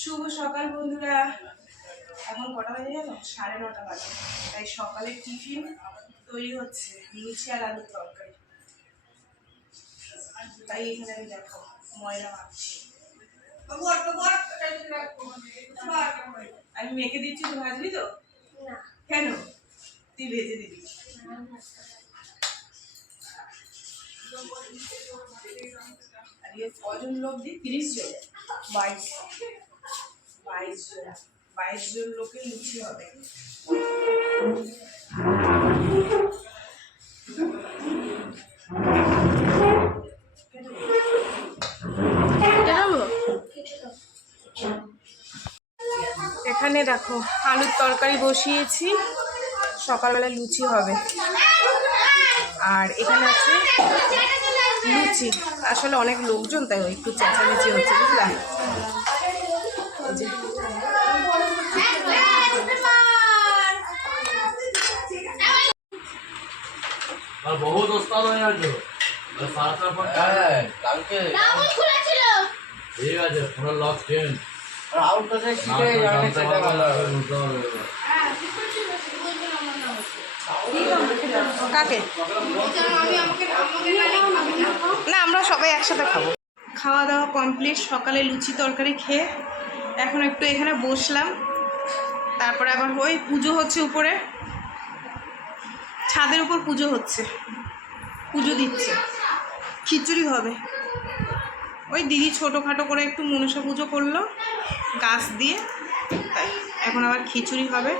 শুভ সকাল বন্ধুরা। এখন কটা বাজে জানো? 9:30 বাজে। তাই সকালে টিফিন তৈরি হচ্ছে, লুচি আর আলুর তরকারি। তাই এখানে আমি দেখো ময়দা মাখছি। আমি মেখে দিচ্ছি, তো ভাজবি তো? কেন? তুই ভেজে দিবি। আর ইয়ে কজন লোক দিই? 30 জন, 22 জন লোকের লুচি হবে। এখানে দেখো আলুর তরকারি বসিয়েছি, সকালবেলা লুচি হবে। আর এখানে আছে লুচি। আসলে অনেক লোকজন, তাই একটু চেঁচামেচি হচ্ছে, বুঝলাম। बहुत उस्ताद हो यार जो साथ में फोन है কালকে ঠিক আছে পুরো লক চেঞ্জ আর আউট করে শিখে যাবে সেটা ভালো কাকে না, আমরা সবাই একসাথে খাবো। খাওয়া দাওয়া কমপ্লিট, সকালে লুচি তরকারি খেয়ে এখন একটু এখানে বসলাম। তারপরে আবার ওই পুজো হচ্ছে উপরে, ছাদের উপর পুজো হচ্ছে, পুজো দিচ্ছে, খিচুড়ি হবে। ওই দিদি ছোটোখাটো করে একটু মনসা পুজো করলো গাছ দিয়ে, তাই এখন আবার খিচুড়ি হবে।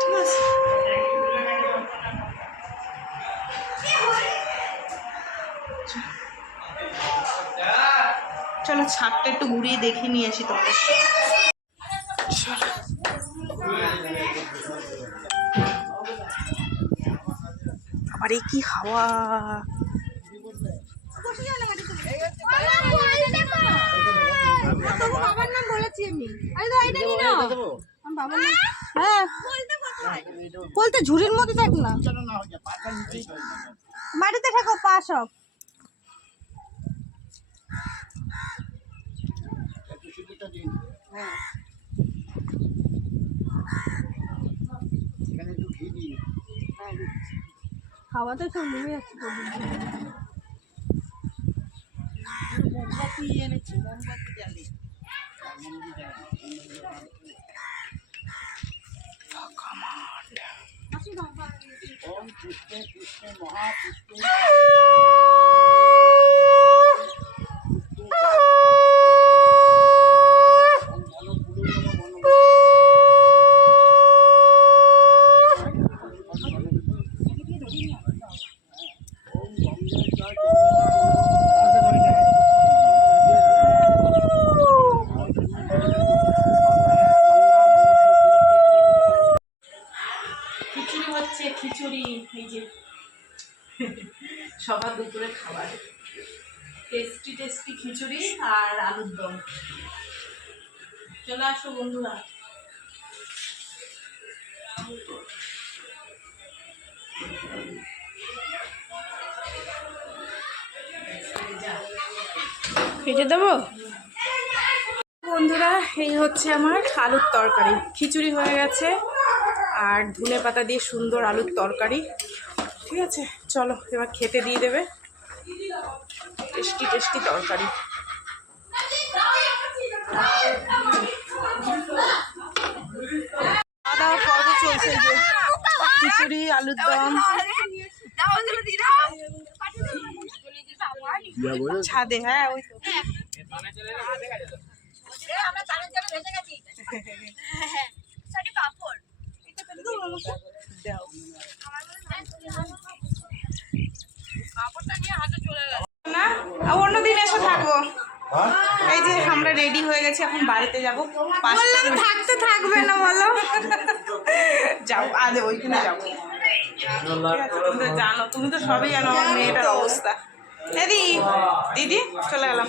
ঠিক আছে, চলো ছাদটা একটু ঘুরিয়ে দেখে নিয়ে আসি তোমাদের। আরে কি হাওয়া! বাবার নাম বলেছি আমি। হ্যাঁ বলতে ঝুড়ির মধ্যে থাক না, মাটিতে থাকো পা সব। খাওয়াতে সব নেমে যাচ্ছে। মোমবাতি এনেছে, মোমবাতি জ্বালিয়ে খিচুড়ি, এই যে সবার দুপুরে খাবার, টেস্টি টেস্টি খিচুড়ি আর আলুর দম। চলে আসো বন্ধুরা। ভেজে দেবো বন্ধুরা। এই হচ্ছে আমার আলুর তরকারি, খিচুড়ি হয়ে গেছে আর ধনে পাতা দিয়ে সুন্দর আলুর তরকারি। ঠিক আছে, চলো এবার খেতে দিয়ে দেবে। টেস্টি টেস্টি তরকারি। খাওয়া দাওয়া পর্ব চলছে, খিচুড়ি আলুর দম ছাদে। হ্যাঁ ওই তো না, অন্যদিন এসে থাকবো। এই যে আমরা রেডি হয়ে গেছি, এখন বাড়িতে যাবো। থাকতে থাকবে না বলো? যাও আজ ওইখানে যাবো। তুমি তো জানো, তুমি তো সবই জানো আমার মেয়েটার অবস্থা। দিদি দিদি চলে গেলাম,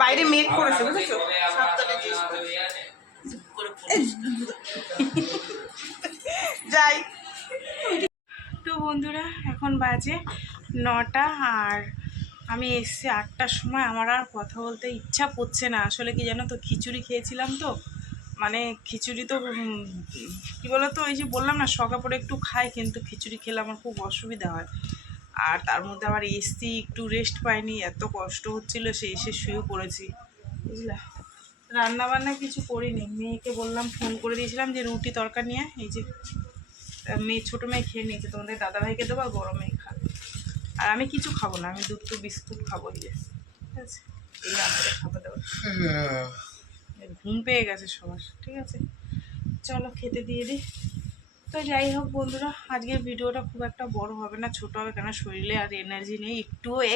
বাইরে মেঘ করেছে বুঝেছো। যাই তো বন্ধুরা, এখন বাজে 9টা, আর আমি এসছি 8টার সময়। আমার আর কথা বলতে ইচ্ছা করছে না। আসলে কি জানো তো, খিচুড়ি খেয়েছিলাম তো, মানে খিচুড়ি তো কী বলো তো, ওই যে বললাম না শখা পড়ে একটু খাই, কিন্তু খিচুড়ি খেলে আমার খুব অসুবিধা হয়। আর তার মধ্যে আবার এসছি, একটু রেস্ট পাইনি, এত কষ্ট হচ্ছিলো, সে এসে শুয়ে পড়েছি, বুঝলা। রান্না বান্না কিছু করিনি, মেয়েকে বললাম, ফোন করে দিয়েছিলাম যে রুটি তরকা নিয়ে, এই যে মেয়ে, ছোটো মেয়ে খেয়ে নিয়েছে, তোমাদের দাদাভাইকে দেবো আর বড়ো মেয়ে খাবে। আর আমি কিছু খাবো না, আমি দুটো বিস্কুট খাবো, এই যে, ঠিক আছে, এই আমাদের খাবার দাবার। ঘুম পেয়ে গেছে সবার, ঠিক আছে, চলো খেতে দিয়ে দিই। তো যাই হোক বন্ধুরা, আজকের ভিডিওটা খুব একটা বড় হবে না, ছোট হবে, কেন শরীরে আর এনার্জি নেই,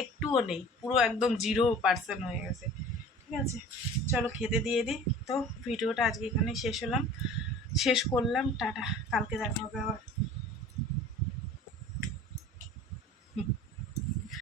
একটুও নেই, পুরো একদম 0% হয়ে গেছে, ঠিক আছে। চলো খেতে দিয়ে দিই। তো ভিডিওটা আজকে এখানে শেষ করলাম, টাটা, কালকে দেখা হবে আবার।